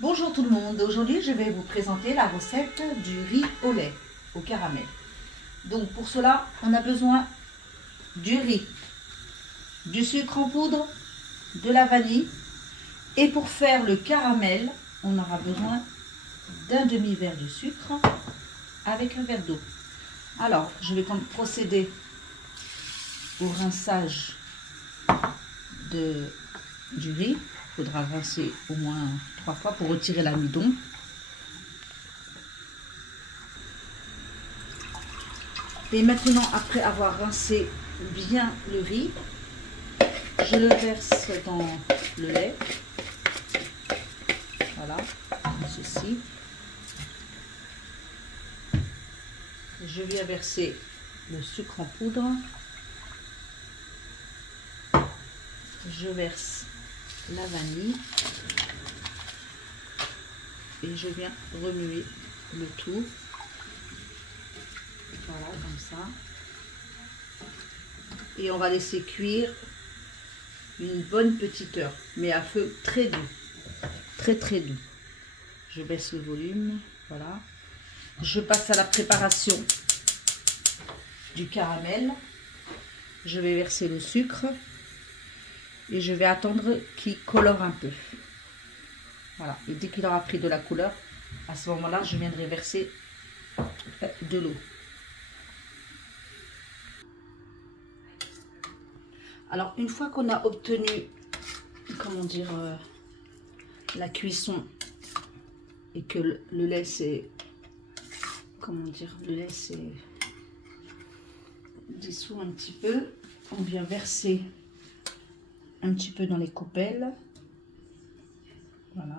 Bonjour tout le monde, aujourd'hui je vais vous présenter la recette du riz au lait au caramel. Donc pour cela on a besoin du riz, du sucre en poudre, de la vanille et pour faire le caramel on aura besoin d'un demi-verre de sucre avec un verre d'eau. Alors je vais procéder au rinçage du riz. Il faudra rincer au moins 3 fois pour retirer l'amidon. Et maintenant, après avoir rincé bien le riz, je le verse dans le lait. Voilà, comme ceci. Je viens verser le sucre en poudre. Je verse la vanille et je viens remuer le tout. Voilà, comme ça. Et on va laisser cuire une bonne petite heure, mais à feu très doux, très doux. Je baisse le volume, voilà. Je passe à la préparation du caramel. Je vais verser le sucre et je vais attendre qu'il colore un peu. Voilà, et dès qu'il aura pris de la couleur, à ce moment-là, je viendrai verser de l'eau. Alors, une fois qu'on a obtenu, comment dire, la cuisson et que le lait c'est, comment dire, le lait c'est dissous un petit peu, on vient verser un petit peu dans les coupelles. Voilà.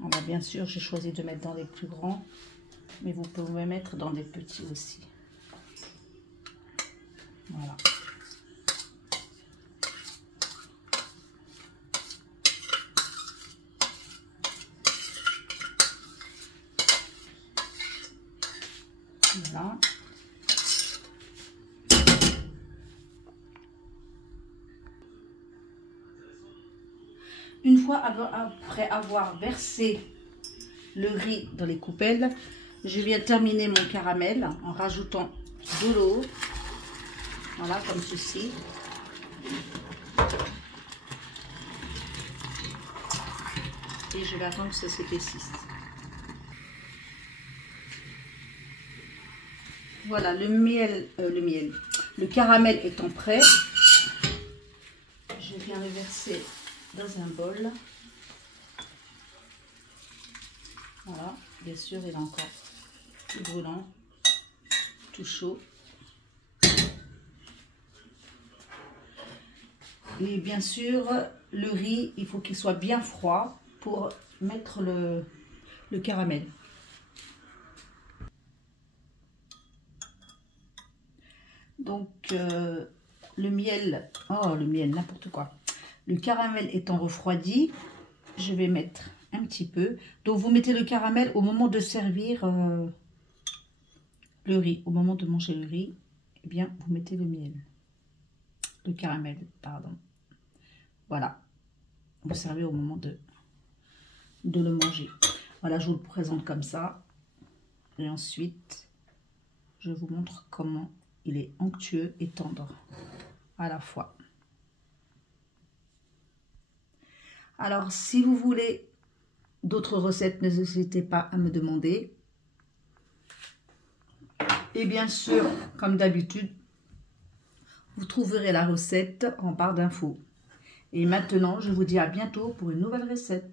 Alors bien sûr, j'ai choisi de mettre dans les plus grands, mais vous pouvez mettre dans des petits aussi. Voilà. Voilà. Une fois après avoir versé le riz dans les coupelles, je viens terminer mon caramel en rajoutant de l'eau. Voilà, comme ceci. Et je vais attendre que ça s'épaississe. Voilà, le caramel étant prêt, je viens le verser dans un bol. Voilà, bien sûr, il est encore tout brûlant, tout chaud. Et bien sûr, le riz, il faut qu'il soit bien froid pour mettre le caramel. Donc, le miel, n'importe quoi. Le caramel étant refroidi, je vais mettre un petit peu. Donc, vous mettez le caramel au moment de servir le riz. Au moment de manger le riz, eh bien, vous mettez le miel. Le caramel, pardon. Voilà. Vous servez au moment de le manger. Voilà, je vous le présente comme ça. Et ensuite, je vous montre comment il est onctueux et tendre à la fois. Alors, si vous voulez d'autres recettes, n'hésitez pas à me demander. Et bien sûr, comme d'habitude, vous trouverez la recette en barre d'infos. Et maintenant, je vous dis à bientôt pour une nouvelle recette.